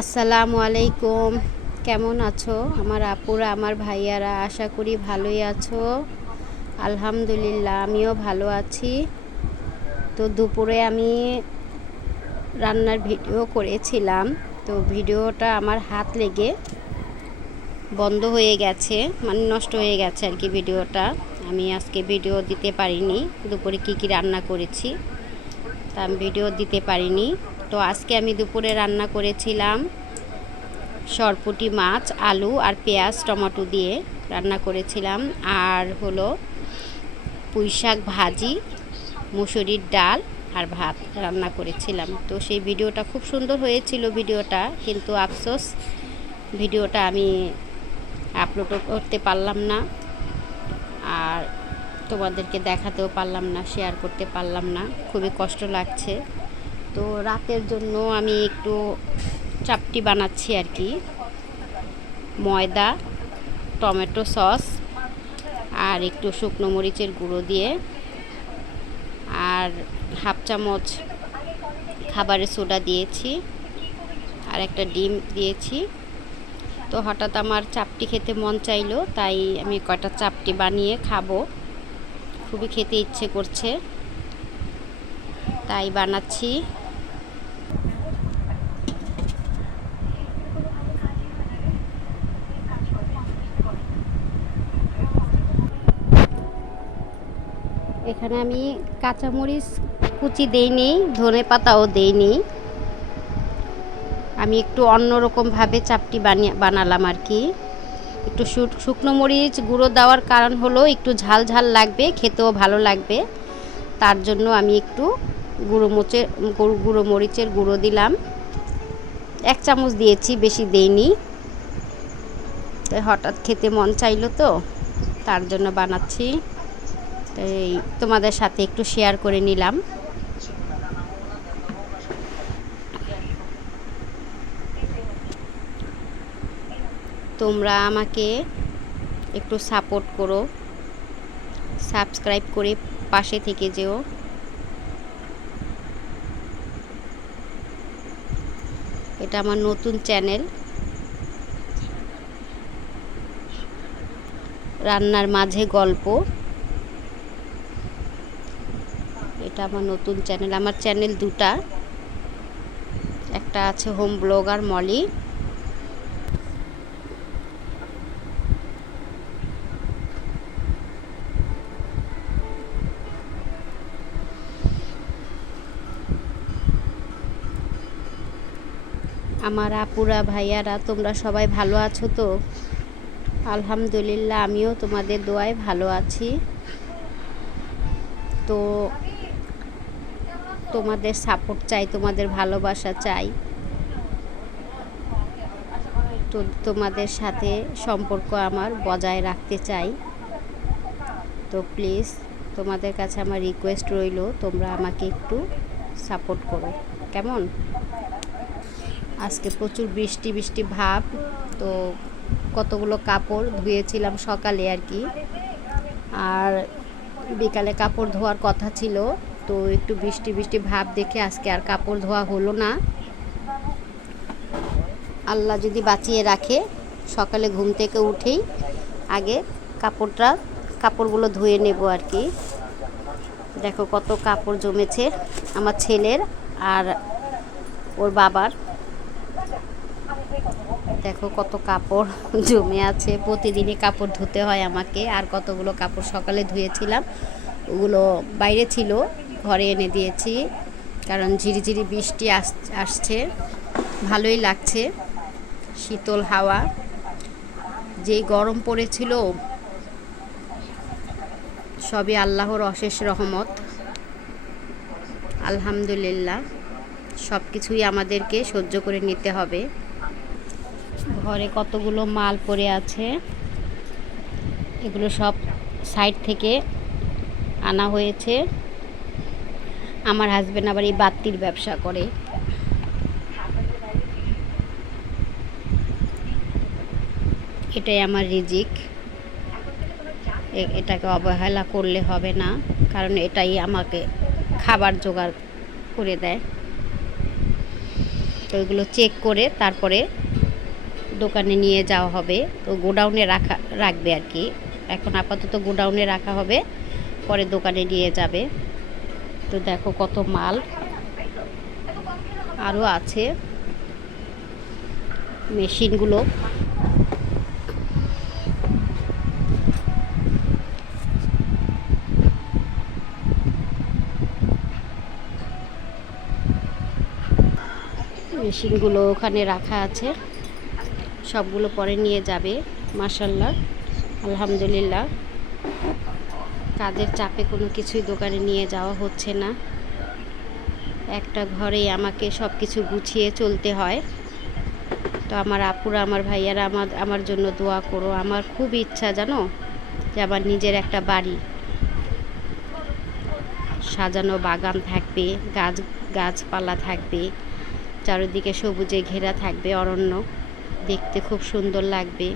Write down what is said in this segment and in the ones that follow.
আসসালামু আলাইকুম। কেমন আছো আমার আপুরা, আমার ভাইয়ারা? আশা করি ভালোই আছো। আলহামদুলিল্লাহ, আমিও ভালো আছি। তো দুপুরে আমি রান্নার ভিডিও করেছিলাম, তো ভিডিওটা আমার হাত লেগে বন্ধ হয়ে গেছে, মানে নষ্ট হয়ে গেছে আর কি ভিডিওটা। আমি আজকে ভিডিও দিতে পারিনি, দুপুরে কি রান্না করেছি তা আমি ভিডিও দিতে পারিনি। তো আজকে আমি দুপুরে রান্না করেছিলাম সরপুঁটি মাছ, আলু আর পেঁয়াজ টমেটো দিয়ে রান্না করেছিলাম। আর হলো পুঁইশাক ভাজি, মুসুরির ডাল আর ভাত রান্না করেছিলাম। তো সেই ভিডিওটা খুব সুন্দর হয়েছিল ভিডিওটা, কিন্তু আফসোস ভিডিওটা আমি আপলোড করতে পারলাম না, আর তোমাদেরকে দেখাতেও পারলাম না, শেয়ার করতে পারলাম না। খুবই কষ্ট লাগছে। তো রাতের জন্য আমি একটু চাপটি বানাচ্ছি আর কি, ময়দা, টমেটো সস আর একটু শুকনো মরিচের গুঁড়ো দিয়ে, আর হাফ চামচ খাবারের সোডা দিয়েছি, আর একটা ডিম দিয়েছি। তো হঠাৎ আমার চাপটি খেতে মন চাইলো, তাই আমি কয়টা চাপটি বানিয়ে খাবো, খুবই খেতে ইচ্ছে করছে তাই বানাচ্ছি। এখানে আমি কাঁচামরিচ কুচি দেইনি, ধনে পাতাও দেইনি। আমি একটু অন্যরকমভাবে চাপটি বানালাম আর কি। একটু শুকনো মরিচ গুঁড়ো দেওয়ার কারণ হলো একটু ঝাল ঝাল লাগবে, খেতেও ভালো লাগবে। তার জন্য আমি একটু গুঁড়ো মরিচের গুঁড়ো দিলাম, 1 চামচ দিয়েছি, বেশি দেইনি। তাই হঠাৎ খেতে মন চাইলো, তো তার জন্য বানাচ্ছি। তাই তোমাদের সাথে একটু শেয়ার করে নিলাম। তোমরা আমাকে একটু সাপোর্ট করো, সাবস্ক্রাইব করে পাশে থেকে যেও। এটা আমার নতুন চ্যানেল, রান্নার মাঝে গল্প। এটা আমার নতুন চ্যানেল। আমার চ্যানেল দুটা, একটা আছে হোম ব্লগার মলি, আমার আপুরা ভাইয়ারা তোমরা সবাই ভালো আছো তো? আলহামদুলিল্লাহ, আমিও তোমাদের দোয়ায় ভালো আছি। তো তোমাদের সাপোর্ট চাই, তোমাদের ভালোবাসা চাই। তো তোমাদের সাথে সম্পর্ক আমার বজায় রাখতে চাই। তো প্লিজ তোমাদের কাছে আমার রিকোয়েস্ট রইল, তোমরা আমাকে একটু সাপোর্ট করো, কেমন? আজকে প্রচুর বৃষ্টি বৃষ্টি ভাব। তো কতগুলো কাপড় ধুয়েছিলাম সকালে আর কি, আর বিকালে কাপড় ধোয়ার কথা ছিল। তো একটু বৃষ্টি বৃষ্টি ভাব দেখে আজকে আর কাপড় ধোয়া হলো না। আল্লাহ যদি বাঁচিয়ে রাখে, সকালে ঘুম থেকে উঠেই আগে কাপড়গুলো ধুয়ে নেব আর কি। দেখো কত কাপড় জমেছে আমার ছেলের আর ওর বাবার। দেখো কত কাপড় জমে আছে, প্রতিদিনই কাপড় ধুতে হয় আমাকে। আর কতগুলো কাপড় সকালে ধুয়েছিলাম, ওগুলো বাইরে ছিল, ঘরে এনে দিয়েছি, কারণ ঝিরিঝিরি বৃষ্টি আসছে, ভালোই লাগছে, শীতল হাওয়া। যেই গরম পড়েছিল, সবই আল্লাহর অশেষ রহমত। আলহামদুলিল্লাহ, সব কিছুই আমাদেরকে সহ্য করে নিতে হবে। ঘরে কতগুলো মাল পড়ে আছে, এগুলো সব সাইড থেকে আনা হয়েছে। আমার হাজবেন্ড আবার এই বাতির ব্যবসা করে। এটাই আমার রিজিক, এটাকে অবহেলা করলে হবে না, কারণ এটাই আমাকে খাবার জোগাড় করে দেয়। তো ওইগুলো চেক করে তারপরে দোকানে নিয়ে যাওয়া হবে। তো গোডাউনে রাখবে আর কি। এখন আপাতত গোডাউনে রাখা হবে, পরে দোকানে নিয়ে যাবে। তো দেখো কত মাল আরও আছে। মেশিনগুলো ওখানে রাখা আছে, সবগুলো পরে নিয়ে যাবে। মাশাআল্লাহ, আলহামদুলিল্লাহ। কাজের চাপে কোনো কিছুই দোকানে নিয়ে যাওয়া হচ্ছে না। একটা ঘরেই আমাকে সব কিছু গুছিয়ে চলতে হয়। তো আমার আপুরা, আমার ভাইয়ারা আমার জন্য দোয়া করো। আমার খুব ইচ্ছা জানো যে আমার নিজের একটা বাড়ি, সাজানো বাগান থাকবে, গাছপালা থাকবে, চারিদিকে সবুজে ঘেরা থাকবে, অরণ্য দেখতে খুব সুন্দর লাগবে।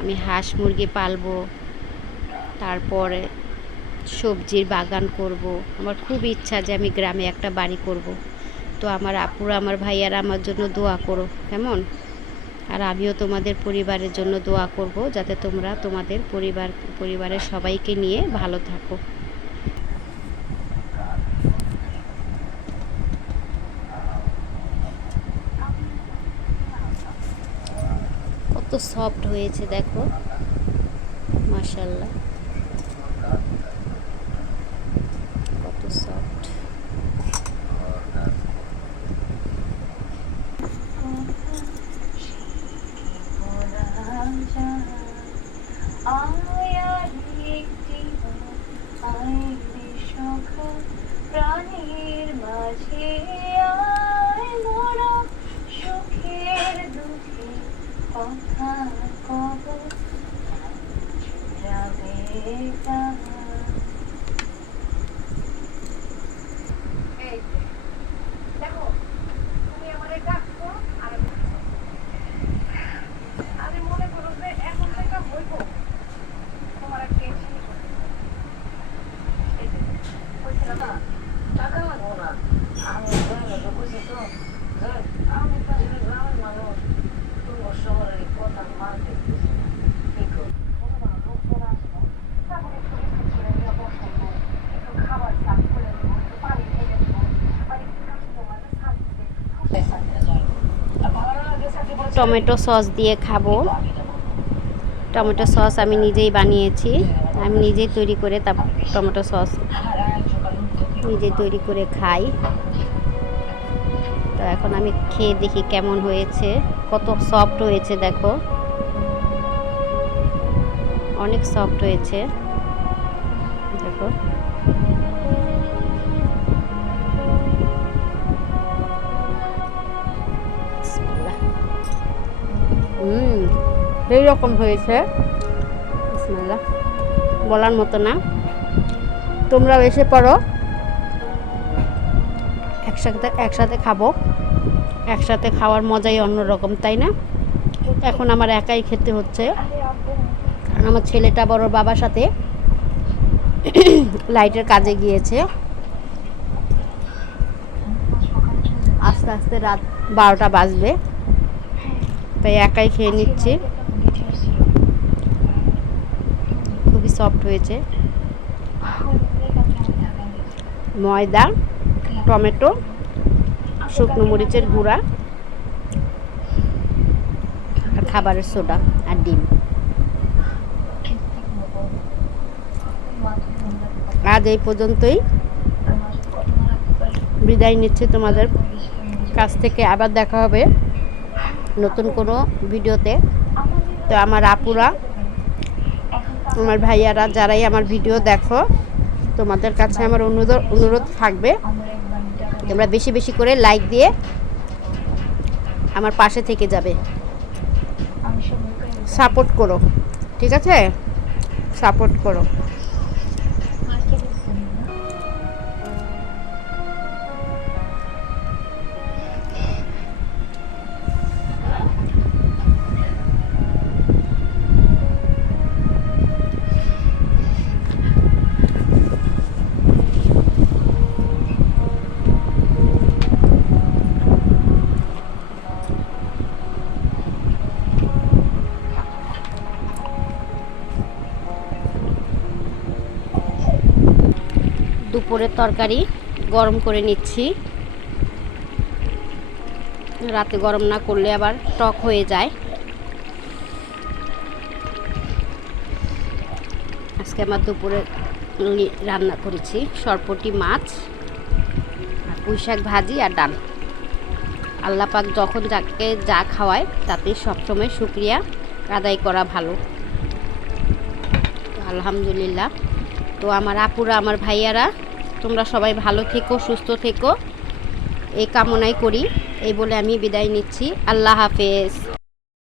আমি হাঁস মুরগি পালবো, তারপরে সবজির বাগান করব। আমার খুব ইচ্ছা যে আমি গ্রামে একটা বাড়ি করব। তো আমার আপুরা, আমার ভাইয়ারা আমার জন্য দোয়া করো কেমন। আর আমিও তোমাদের পরিবারের জন্য দোয়া করব, যাতে তোমরা তোমাদের পরিবারের সবাইকে নিয়ে ভালো থাকো। কত সফট হয়েছে দেখো, মাশাআল্লাহ, কত সফট। প্রাণীর মাঝে সুখের দুঃখে কথা কব যাবে। দেখো তুমি আমাদের ডাকছো, আর আমি মনে করো যে এখন থেকে হইব তোমার আর টেনশন হয়েছিল না। টাকা লাগবো না, আমি বুঝি তো আমি গ্রামের মানুষ, তোমার শহরের কথা মানতে বুঝি না। ঠিক লোকজন আসবো, তারপরে একটু রিসেট করে নিয়ে বসাবো, একটু খাবার সার্ভ করে দেবো, একটু পানি ঢেলে দেবো, আর একটু কাস্টমারদের সার্ভিসে টমেটো সস দিয়ে খাবো। টমেটো সস আমি নিজেই বানিয়েছি, আমি নিজেই তৈরি করে টমেটো সস নিজে তৈরি করে খাই। তো এখন আমি খেয়ে দেখি কেমন হয়েছে। কত সফট হয়েছে দেখো, অনেক সফট হয়েছে দেখো। এই রকম হয়েছে, বিসমিল্লাহ, বলার মতো না। তোমরাও এসে পড়ো, একসাথে খাবো। একসাথে খাওয়ার মজাই অন্যরকম, তাই না? এখন আমার একাই খেতে হচ্ছে, কারণ আমার ছেলেটা বড় বাবার সাথে লাইটের কাজে গিয়েছে। আস্তে আস্তে রাত 12টা বাজবে, তাই একাই খেয়ে নিচ্ছি। খুবই সফট হয়েছে। ময়দা, টমেটো, শুকনো মরিচের গুঁড়া, আর খাবারের সোডা, আর ডিম। আজ এই পর্যন্তই, বিদায় নিচ্ছি তোমাদের কাছ থেকে। আবার দেখা হবে নতুন কোনো ভিডিওতে। তো আমার আপুরা, আমার ভাইয়ারা, যারাই আমার ভিডিও দেখো, তোমাদের কাছে আমার অনুরোধ থাকবে, তোমরা বেশি বেশি করে লাইক দিয়ে আমার পাশে থেকে যাবে, সাপোর্ট করো, ঠিক আছে? সাপোর্ট করো। দুপুরের তরকারি গরম করে নিচ্ছি। রাতে গরম না করলে আবার টক হয়ে যায়। আজকে আমার দুপুরে রান্না করেছি সরপুঁটি মাছ আর পুঁই শাক ভাজি আর ডাল। আল্লাহ পাক যখন যাকে যা খাওয়ায় তাতে সবসময় শুকরিয়া আদায় করা ভালো। আলহামদুলিল্লাহ। তো আমার আপুরা, আমার ভাইয়ারা, তোমরা সবাই ভালো থেকো, সুস্থ থেকো, এই কামনাই করি। এই বলে আমি বিদায় নিচ্ছি। আল্লাহ হাফেজ।